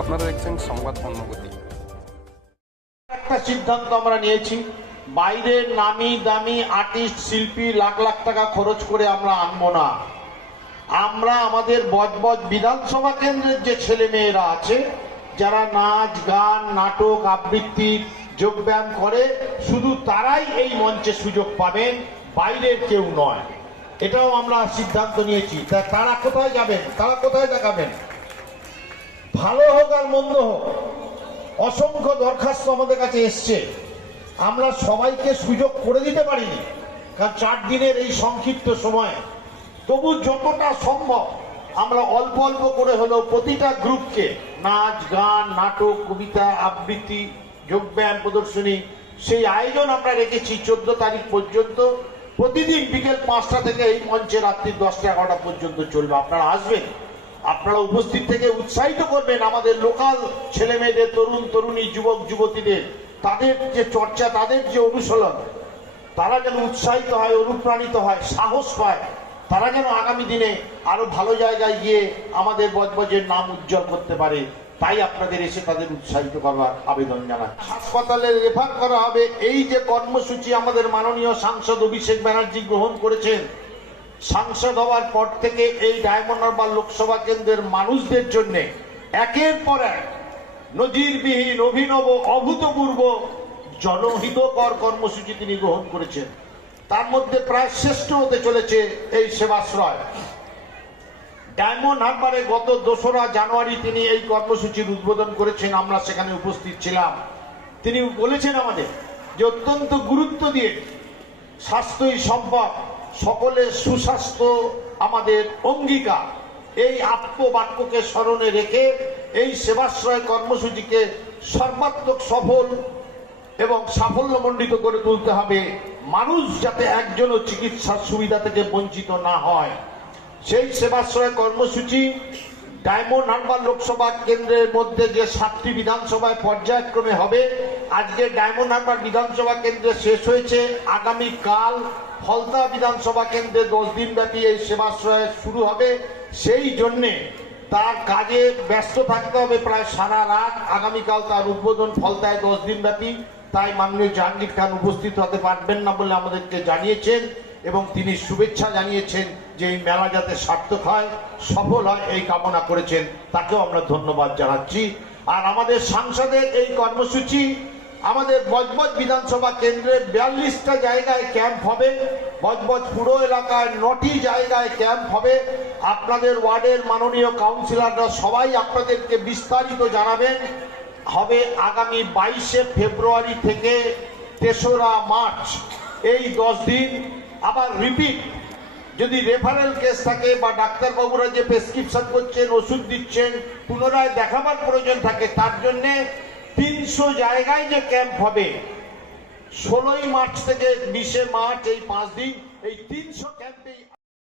আপনারা দেখছেন সংবাদ অন্নগতি। একটা সিদ্ধান্ত আমরা নিয়েছি, বাইরের নামি দামি আর্টিস্ট শিল্পী লাখ লাখ টাকা খরচ করে আমরা আনবো না। আমরা আমাদের বজবজ বিধানসভা কেন্দ্রের যে ছেলে মেয়েরা আছে, যারা নাচ গান নাটক আবৃত্তি যোগব্যায়াম করে, শুধু তারাই এই মঞ্চে সুযোগ পাবেন, বাইরের কেউ নয়। এটাও আমরা সিদ্ধান্ত নিয়েছি। তারা কোথায় যাবেন, তারা কোথায় দেখাবেন? ভালো হোক আর মন্দ হোক, অসংখ্য দরখাস্ত আমাদের কাছে এসছে। আমরা সবাইকে সুযোগ করে দিতে পারিনি, কারণ 4 দিনের এই সংক্ষিপ্ত সময়। তবু যতটা সম্ভব আমরা অল্প অল্প করে হলেও প্রতিটা গ্রুপকে নাচ গান নাটক কবিতা আবৃত্তি যোগব্যায়াম প্রদর্শনী সেই আয়োজন আমরা রেখেছি 14 তারিখ পর্যন্ত। প্রতিদিন বিকেল 5টা থেকে এই মঞ্চে রাত্রি 10টা 11টা পর্যন্ত চলবে। আপনারা আসবেন, আপনারা উপস্থিত থেকে উৎসাহিত করবেন আমাদের লোকাল ছেলে মেয়েদের, তরুণ তরুণী যুবক যুবতীদের। তাদের যে চর্চা, তাদের যে অনুশীলন, তারা যেন উৎসাহিত হয়, অনুপ্রাণিত হয়, সাহস পায়। তারা যেন আগামী দিনে আরো ভালো জায়গায় গিয়ে আমাদের বজবজের নাম উজ্জ্বল করতে পারে। তাই আপনাদের এসে তাদের উৎসাহিত করবার আবেদন জানাই। হাসপাতালে রেফার করা হবে, এই যে কর্মসূচি আমাদের মাননীয় সাংসদ অভিষেক ব্যানার্জি গ্রহণ করেছেন। সাংসদ হওয়ার পর থেকে এই ডায়মন্ড হারবার লোকসভা কেন্দ্রের মানুষদের জন্য একের পর এক নজিরবিহীন অভিনব অভূতপূর্ব জনহিতকর কর্মসূচি তিনি গ্রহণ করেছেন। তার মধ্যে প্রায় শ্রেষ্ঠ হতে চলেছে এই সেবাশ্রয়। ডায়মন্ড হারবারে গত 2রা জানুয়ারি তিনি এই কর্মসূচির উদ্বোধন করেছেন। আমরা সেখানে উপস্থিত ছিলাম। তিনি বলেছেন আমাদের যে অত্যন্ত গুরুত্ব দিয়ে স্বাস্থ্যই সম্পদ, সকলের সুস্বাস্থ্য আমাদের অঙ্গীকার, এই আত্মবাক্যকে স্মরণে রেখে এই সেবাশ্রয় কর্মসূচিকে সর্বাত্মক সফল এবং সাফল্যমণ্ডিত করে তুলতে হবে। মানুষ যাতে একজনও চিকিৎসার সুবিধা থেকে বঞ্চিত না হয়, সেই সেবাশ্রয় কর্মসূচি ডায়মন্ড হারবার লোকসভা কেন্দ্রের মধ্যে যে 7টি বিধানসভায় পর্যায়ক্রমে হবে। আজকে ডায়মন্ড হারবার বিধানসভা কেন্দ্রে শেষ হয়েছে, আগামীকাল ফলতা বিধানসভা কেন্দ্রে 10 দিন ব্যাপী এই সেবাশ্রয় শুরু হবে। সেই জন্যে তার কাজে ব্যস্ত থাকতে হবে প্রায় সারা রাত। আগামীকাল তার উদ্বোধন ফলতায় 10 দিন ব্যাপী। তাই মাননীয় জাহাঙ্গীর খান উপস্থিত হতে পারবেন না বলে আমাদেরকে জানিয়েছেন, এবং তিনি শুভেচ্ছা জানিয়েছেন যে এই মেলা যাতে সার্থক হয়, সফল হয়, এই কামনা করেছেন। তাকেও আমরা ধন্যবাদ জানাচ্ছি। আর আমাদের সাংসদের এই কর্মসূচি আমাদের বজবজ বিধানসভা কেন্দ্রে 42টা জায়গায় ক্যাম্প হবে। বজবজ পুরো এলাকায় 9টি জায়গায় ক্যাম্প হবে। আপনাদের ওয়ার্ডের মাননীয় কাউন্সিলররা সবাই আপনাদেরকে বিস্তারিত জানাবেন। হবে আগামী 22শে ফেব্রুয়ারি থেকে 3রা মার্চ, এই 10 দিন। আবার রিপিট, যদি রেফারেল কেস থাকে বা ডাক্তারবাবুরা যে প্রেসক্রিপশন করছেন, ওষুধ দিচ্ছেন, পুনরায় দেখাবার প্রয়োজন থাকে, তার জন্যে 300 জায়গায় যে ক্যাম্প হবে 16ই মার্চ থেকে 20শে মার্চ, এই 5 দিন, এই 300 ক্যাম্পেই